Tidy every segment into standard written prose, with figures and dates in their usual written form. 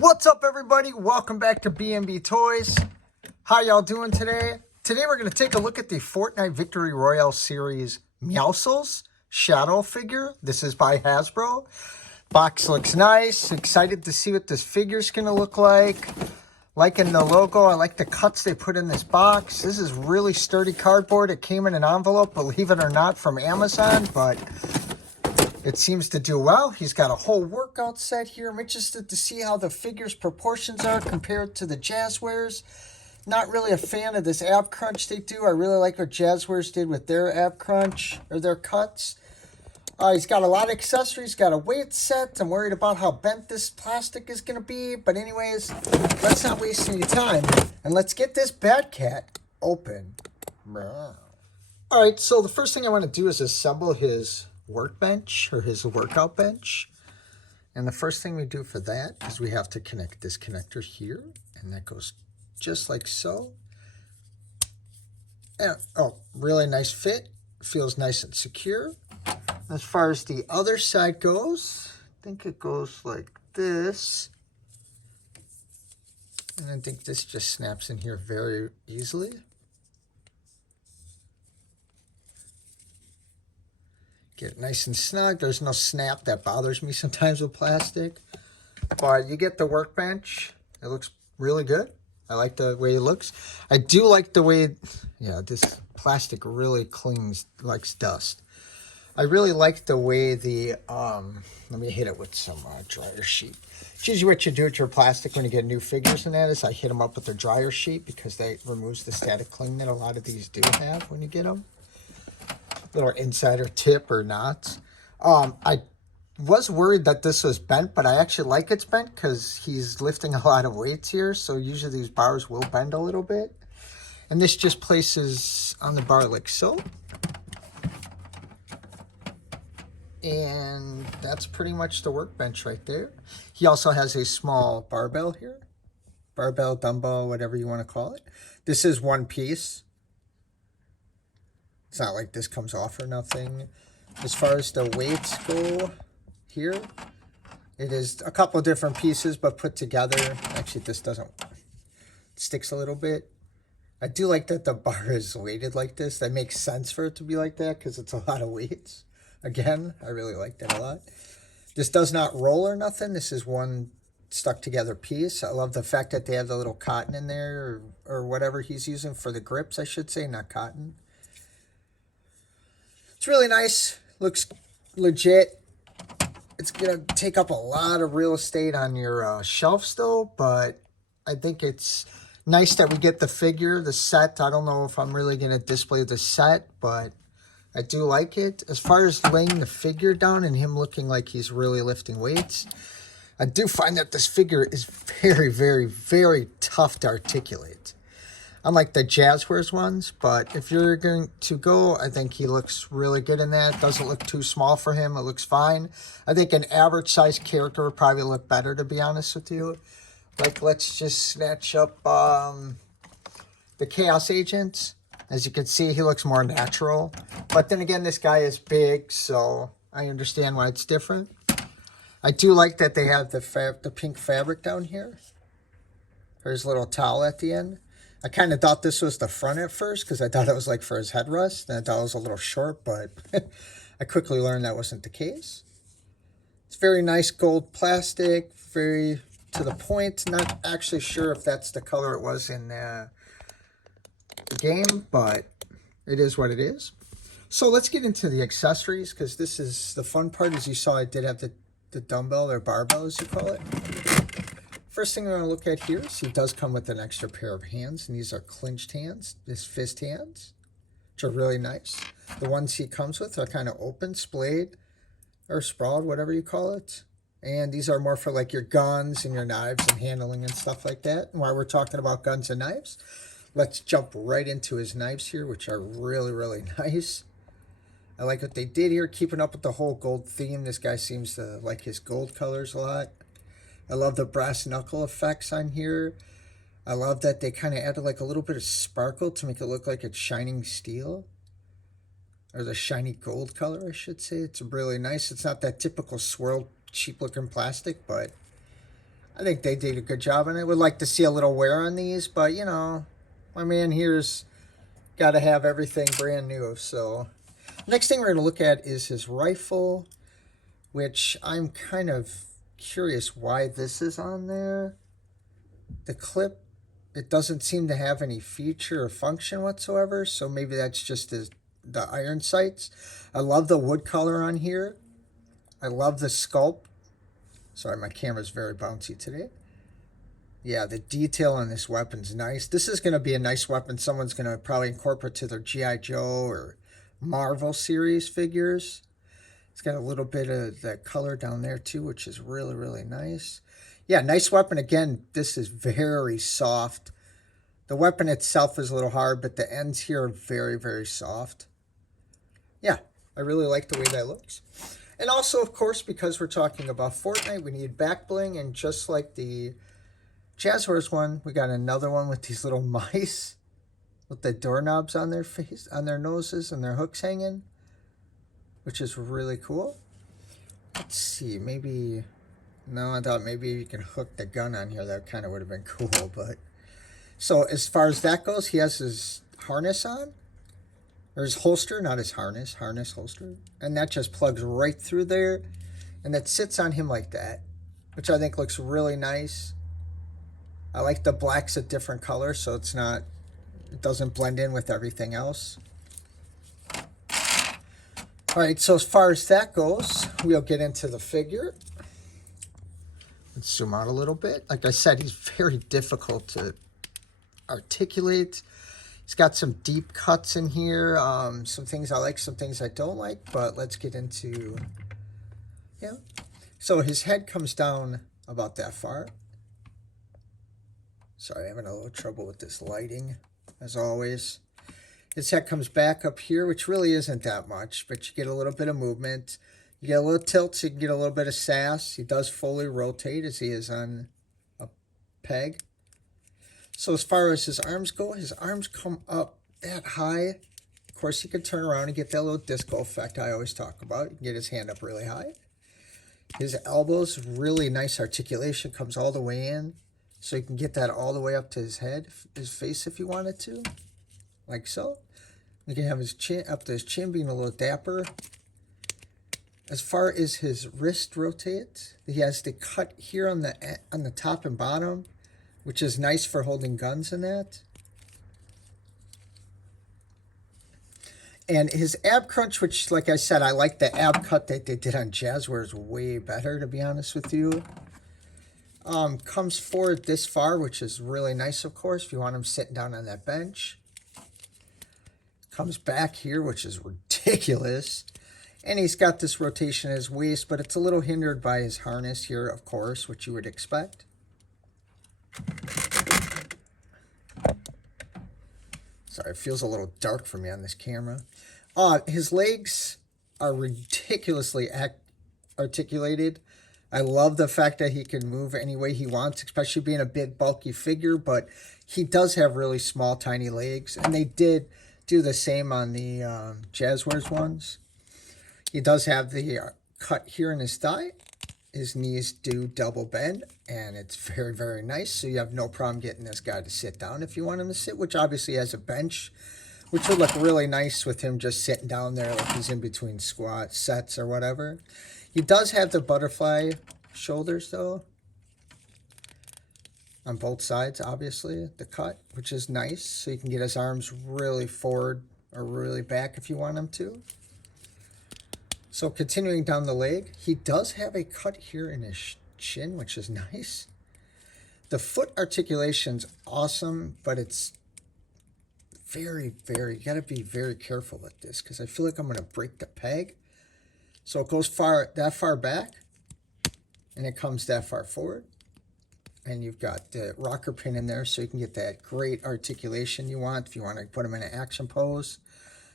What's up, everybody? Welcome back to B&B Toys. How y'all doing today? Today we're going to take a look at the Fortnite Victory Royale Series Meowscles Shadow figure. This is by Hasbro. Box looks nice. Excited to see what this figure's going to look like. Liking the logo. I like the cuts they put in this box. This is really sturdy cardboard. It came in an envelope, believe it or not, from Amazon, but it seems to do well. He's got a whole workout set here. I'm interested to see how the figure's proportions are compared to the Jazwares. Not really a fan of this ab crunch they do. I really like what Jazwares did with their ab crunch, or their cuts. He's got a lot of accessories, got a weight set. I'm worried about how bent this plastic is going to be. But anyways, let's not waste any time. And let's get this bad cat open. All right, so the first thing I want to do is assemble his workbench, or his workout bench. And the first thing we do for that is we have to connect this connector here. And that goes just like so. And, oh, really nice fit. Feels nice and secure. As far as the other side goes, I think it goes like this. And I think this just snaps in here very easily. Get it nice and snug. There's no snap that bothers me sometimes with plastic. But you get the workbench. It looks really good. I like the way it looks. I do like the way, yeah, this plastic really clings like dust. I really like the way the, let me hit it with some dryer sheet. It's usually what you do with your plastic when you get new figures and that is I hit them up with the dryer sheet because that removes the static cling that a lot of these do have when you get them. Little insider tip or not. I was worried that this was bent, but I actually like it's bent because he's lifting a lot of weights here. So usually these bars will bend a little bit. And this just places on the bar like so. And that's pretty much the workbench right there. He also has a small barbell here. Barbell, dumbbell, whatever you want to call it. This is one piece. It's not like this comes off or nothing. As far as the weights go here, it is a couple different pieces, but put together. Actually, this doesn't, it sticks a little bit. I do like that the bar is weighted like this. That makes sense for it to be like that because it's a lot of weights. Again, I really like that a lot. This does not roll or nothing. This is one stuck together piece. I love the fact that they have the little cotton in there or whatever he's using for the grips, I should say, not cotton. It's really nice. Looks legit. It's going to take up a lot of real estate on your shelf still, but I think it's nice that we get the figure, the set. I don't know if I'm really going to display the set, but I do like it. As far as laying the figure down and him looking like he's really lifting weights, I do find that this figure is very, very, very tough to articulate. Unlike the Jazwares ones, but if you're going to go, I think he looks really good in that. Doesn't look too small for him. It looks fine. I think an average size character would probably look better, to be honest with you. Like, let's just snatch up the Chaos Agent. As you can see, he looks more natural. But then again, this guy is big, so I understand why it's different. I do like that they have the pink fabric down here. There's a little towel at the end. I kind of thought this was the front at first because I thought it was like for his headrest. And I thought it was a little short, but I quickly learned that wasn't the case. It's very nice gold plastic, very to the point. Not actually sure if that's the color it was in the game, but it is what it is. So let's get into the accessories because this is the fun part. As you saw, I did have the dumbbell or barbell, as you call it. First thing we're going to look at here is he does come with an extra pair of hands, and these are clinched hands, his fist hands, which are really nice. The ones he comes with are kind of open, splayed, or sprawled, whatever you call it. And these are more for like your guns and your knives and handling and stuff like that. And while we're talking about guns and knives, let's jump right into his knives here, which are really, really nice. I like what they did here, keeping up with the whole gold theme. This guy seems to like his gold colors a lot. I love the brass knuckle effects on here. I love that they kind of added like a little bit of sparkle to make it look like it's shining steel. Or the shiny gold color, I should say. It's really nice. It's not that typical swirled, cheap looking plastic, but I think they did a good job, and I would like to see a little wear on these, but you know, my man here's got to have everything brand new. So next thing we're going to look at is his rifle, which I'm kind of curious why this is on there. The clip, it doesn't seem to have any feature or function whatsoever, so maybe that's just the iron sights. I love the wood color on here. I love the sculpt. Sorry, my camera's very bouncy today. Yeah, the detail on this weapon's nice. This is going to be a nice weapon someone's going to probably incorporate to their G.I. Joe or Marvel series figures. It's got a little bit of that color down there too, which is really, really nice. Yeah, nice weapon. Again, this is very soft. The weapon itself is a little hard, but the ends here are very, very soft. Yeah, I really like the way that looks. And also, of course, because we're talking about Fortnite, we need back bling. And just like the Jazwares one, we got another one with these little mice with the doorknobs on their face, on their noses, and their hooks hanging, which is really cool. Let's see, maybe... No, I thought maybe you can hook the gun on here. That kind of would have been cool, but... So, as far as that goes, he has his harness on. Or his holster, not his harness. Harness, holster. And that just plugs right through there. And that sits on him like that, which I think looks really nice. I like the black's a different color, so it's not... It doesn't blend in with everything else. Alright, so as far as that goes, we'll get into the figure. Let's zoom out a little bit. Like I said, he's very difficult to articulate. He's got some deep cuts in here. Some things I like, some things I don't like. But let's get into... Yeah. So his head comes down about that far. Sorry, I'm having a little trouble with this lighting, as always. His head comes back up here, which really isn't that much, but you get a little bit of movement. You get a little tilt, so you can get a little bit of sass. He does fully rotate, as he is on a peg. So as far as his arms go, his arms come up that high. Of course, he can turn around and get that little disco effect I always talk about. You can get his hand up really high. His elbows, really nice articulation, comes all the way in. So you can get that all the way up to his head, his face if you wanted to. Like so. You can have his chin up to his chin being a little dapper. As far as his wrist rotates, he has the cut here on the top and bottom, which is nice for holding guns in that. And his ab crunch, which, like I said, I like the ab cut that they did on Jazwares way better, to be honest with you. Comes forward this far, which is really nice, of course, if you want him sitting down on that bench. Comes back here, which is ridiculous. And he's got this rotation in his waist, but it's a little hindered by his harness here, of course, which you would expect. Sorry, it feels a little dark for me on this camera. His legs are ridiculously articulated. I love the fact that he can move any way he wants, especially being a big, bulky figure, but he does have really small, tiny legs, and they did do the same on the Jazwares ones. He does have the cut here in his thigh. His knees do double bend, and it's very, very nice. So you have no problem getting this guy to sit down if you want him to sit, which obviously has a bench, which would look really nice with him just sitting down there like he's in between squat sets or whatever. He does have the butterfly shoulders, though, on both sides, obviously, the cut, which is nice. So you can get his arms really forward or really back if you want him to. So continuing down the leg, he does have a cut here in his chin, which is nice. The foot articulation's awesome, but it's very, very, you got to be very careful with this because I feel like I'm going to break the peg. So it goes that far back, and it comes that far forward. And you've got the rocker pin in there so you can get that great articulation you want if you want to put him in an action pose.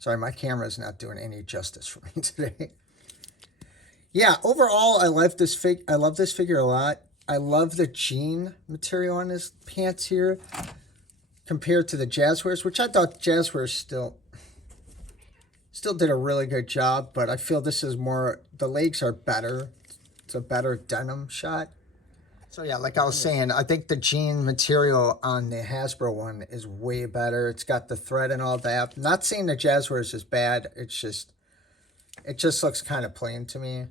Sorry, my camera's not doing any justice for me today. Yeah, overall, I love this figure a lot. I love the jean material on his pants here compared to the Jazwares, which I thought Jazwares still did a really good job, but I feel this is more, the legs are better. It's a better denim shot. So yeah, like I was saying, I think the jean material on the Hasbro one is way better. It's got the thread and all that. I'm not saying the Jazwares is bad. It just looks kind of plain to me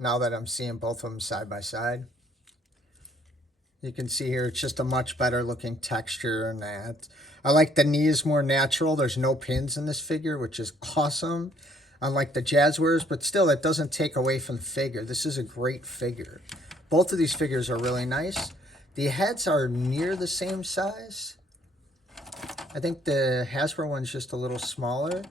now that I'm seeing both of them side by side. You can see here it's just a much better looking texture and that. I like the knees more natural. There's no pins in this figure, which is awesome. Unlike the Jazwares, but still that doesn't take away from the figure. This is a great figure. Both of these figures are really nice. The heads are near the same size. I think the Hasbro one's just a little smaller.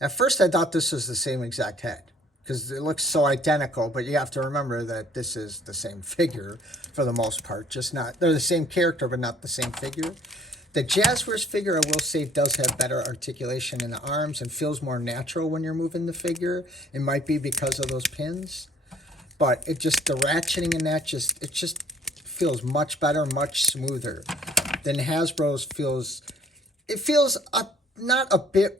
At first I thought this was the same exact head because it looks so identical, but you have to remember that this is the same figure for the most part. Just not, they're the same character, but not the same figure. The Jazwares figure, I will say, does have better articulation in the arms and feels more natural when you're moving the figure. It might be because of those pins, but it just, the ratcheting in that, it just feels much better, much smoother than Hasbro's feels. It feels not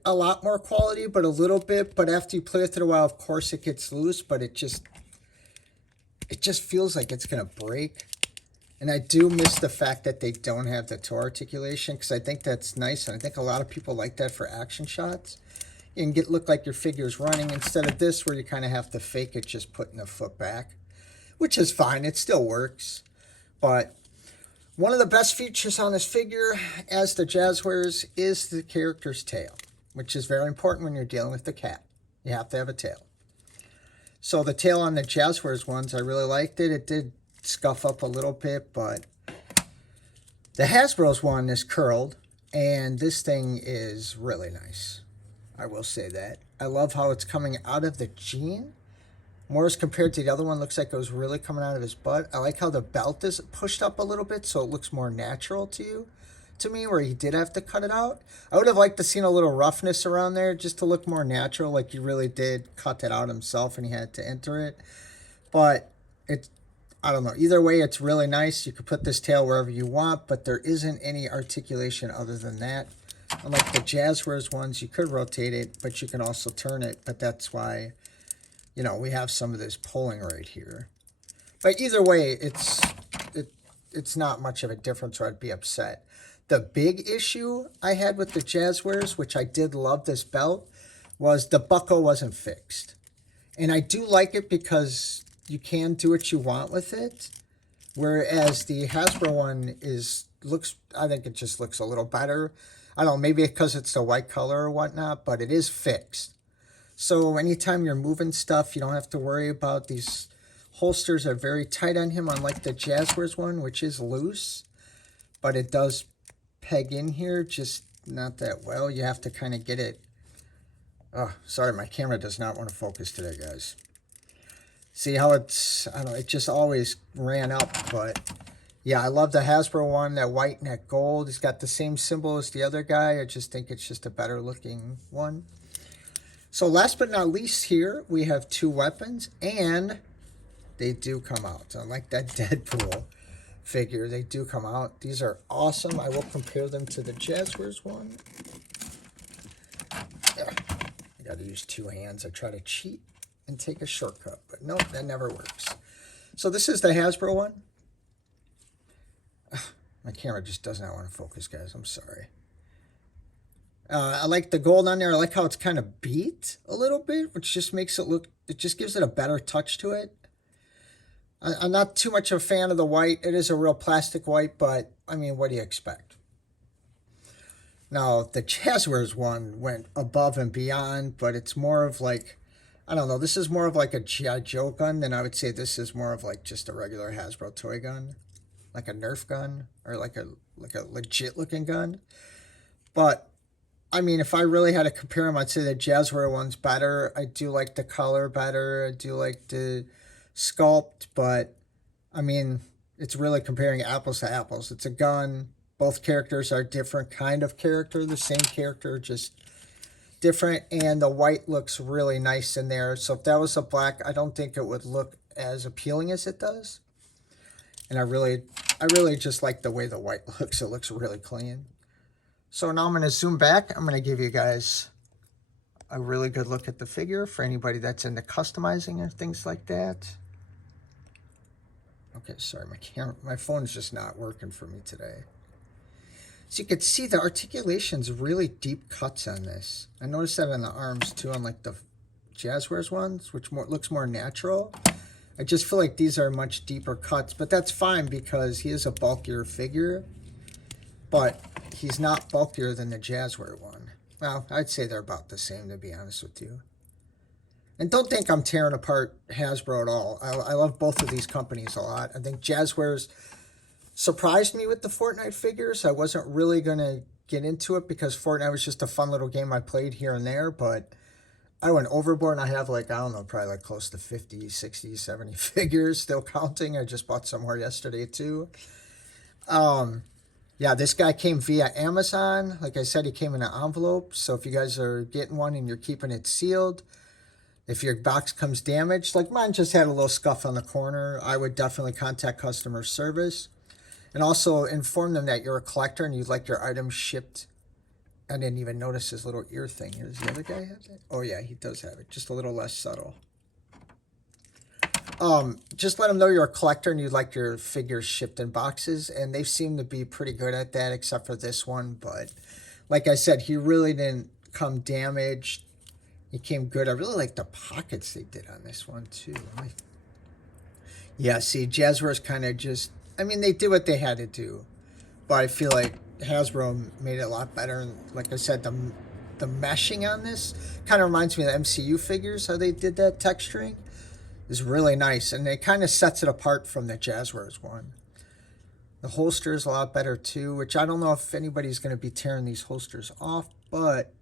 a lot more quality, but a little bit. But after you play with it a while, of course it gets loose, but it just feels like it's going to break. And I do miss the fact that they don't have the toe articulation because I think that's nice. And I think a lot of people like that for action shots. You can look like your figure's running instead of this where you kind of have to fake it just putting the foot back, which is fine. It still works. But one of the best features on this figure, as the Jazwares, is the character's tail, which is very important when you're dealing with the cat. You have to have a tail. So the tail on the Jazwares ones, I really liked it. It did scuff up a little bit, but the Hasbro's one is curled, and this thing is really nice. I will say that. I love how it's coming out of the jean. More as compared to the other one, looks like it was really coming out of his butt. I like how the belt is pushed up a little bit so it looks more natural to me, where he did have to cut it out. I would have liked to seen a little roughness around there just to look more natural, like he really did cut it out himself and he had to enter it. But I don't know. Either way, it's really nice. You could put this tail wherever you want, but there isn't any articulation other than that. Unlike the Jazwares ones, you could rotate it, but you can also turn it. But that's why, you know, we have some of this pulling right here. But either way, it's not much of a difference or I'd be upset. The big issue I had with the Jazwares, which I did love this belt, was the buckle wasn't fixed. And I do like it because you can do what you want with it, whereas the Hasbro one looks, I think it just looks a little better. I don't know, maybe because it's the white color or whatnot, but it is fixed. So anytime you're moving stuff, you don't have to worry about these holsters are very tight on him, unlike the Jazwares one, which is loose, but it does peg in here, just not that well. You have to kind of get it. Oh, sorry, my camera does not want to focus today, guys. See how it's, I don't know, it just always ran up, but yeah, I love the Hasbro one, that white and that gold. It's got the same symbol as the other guy. I just think it's just a better looking one. So last but not least here, we have two weapons, and they do come out. Unlike that Deadpool figure, they do come out. These are awesome. I will compare them to the Jazwares one. I got to use two hands. I try to cheat and take a shortcut, but no, that never works. So this is the Hasbro one. My camera just does not want to focus, guys. I'm sorry. I like the gold on there. I like how it's kind of beat a little bit, which just makes it look, it just gives it a better touch to it. I'm not too much of a fan of the white. It is a real plastic white, but I mean, what do you expect? Now, the Jazwares one went above and beyond, but it's more of like, I don't know, this is more of like a G.I. Joe gun than I would say this is more of like just a regular Hasbro toy gun, like a Nerf gun or like a legit looking gun. But I mean, if I really had to compare them, I'd say the Jazwares one's better. I do like the color better. I do like the sculpt, but I mean, it's really comparing apples to apples. It's a gun. Both characters are different kind of character, the same character, just different, and the white looks really nice in there. So if that was a black, I don't think it would look as appealing as it does. And I really just like the way the white looks. It looks really clean. So now I'm going to zoom back. I'm going to give you guys a really good look at the figure for anybody that's into customizing and things like that. Okay, sorry, my phone's just not working for me today. So you can see the articulation's really deep cuts on this. I noticed that on the arms too, on like the Jazwares ones, which looks more natural. I just feel like these are much deeper cuts, but that's fine because he is a bulkier figure, but he's not bulkier than the Jazware one. Well, I'd say they're about the same, to be honest with you. And don't think I'm tearing apart Hasbro at all. I love both of these companies a lot. I think Jazwares surprised me with the Fortnite figures. I wasn't really going to get into it because Fortnite was just a fun little game I played here and there, but I went overboard and I have like, I don't know, probably like close to 50, 60, 70 figures still counting. I just bought some more yesterday too. Yeah, this guy came via Amazon. Like I said, he came in an envelope. So if you guys are getting one and you're keeping it sealed, if your box comes damaged, like mine just had a little scuff on the corner, I would definitely contact customer service. And also inform them that you're a collector and you'd like your items shipped. I didn't even notice his little ear thing. Does the other guy have that? Oh yeah, he does have it. Just a little less subtle. Just let them know you're a collector and you'd like your figures shipped in boxes. And they seem to be pretty good at that, except for this one. But like I said, he really didn't come damaged. He came good. I really like the pockets they did on this one too. Yeah, see, Jazwares kind of just, I mean, they did what they had to do. But I feel like Hasbro made it a lot better. And like I said, the meshing on this kind of reminds me of the MCU figures, how they did that texturing. Is really nice. And it kind of sets it apart from the Jazwares one. The holster is a lot better too, which I don't know if anybody's going to be tearing these holsters off. But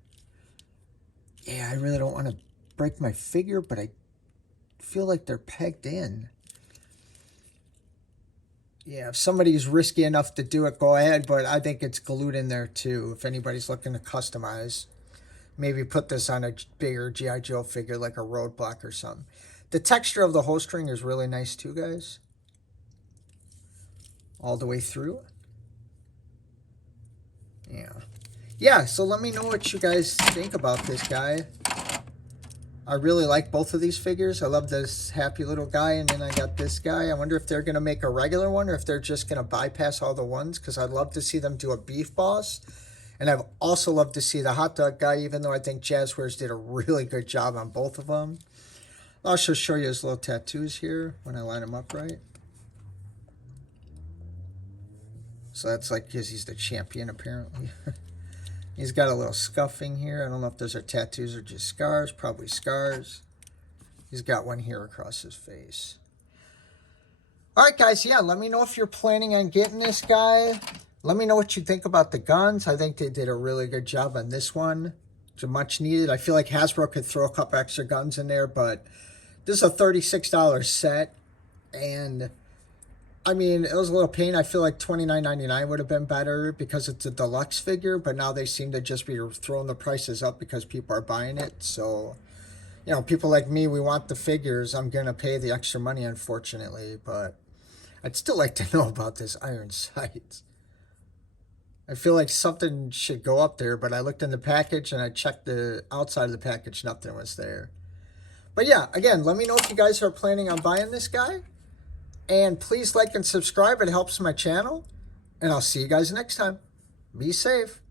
yeah, I really don't want to break my figure, but I feel like they're pegged in. Yeah, if somebody's risky enough to do it, go ahead. But I think it's glued in there too. If anybody's looking to customize, maybe put this on a bigger G.I. Joe figure like a Roadblock or something. The texture of the holstering is really nice too, guys. All the way through. Yeah. Yeah, so let me know what you guys think about this guy. I really like both of these figures. I love this happy little guy, and then I got this guy. I wonder if they're going to make a regular one or if they're just going to bypass all the ones, because I'd love to see them do a beef boss. And I've also loved to see the hot dog guy, even though I think Jazwares did a really good job on both of them. I'll also show you his little tattoos here when I line them up right. So that's like because he's the champion, apparently. He's got a little scuffing here. I don't know if those are tattoos or just scars. Probably scars. He's got one here across his face. All right, guys. Yeah, let me know if you're planning on getting this guy. Let me know what you think about the guns. I think they did a really good job on this one. It's much needed. I feel like Hasbro could throw a couple extra guns in there, but this is a $36 set. And I mean, it was a little pain. I feel like $29.99 would have been better because it's a deluxe figure, but now they seem to just be throwing the prices up because people are buying it. So, you know, people like me, we want the figures. I'm going to pay the extra money, unfortunately, but I'd still like to know about this iron sights. I feel like something should go up there, but I looked in the package and I checked the outside of the package. Nothing was there. But yeah, again, let me know if you guys are planning on buying this guy. And please like and subscribe. It helps my channel. And I'll see you guys next time. Be safe.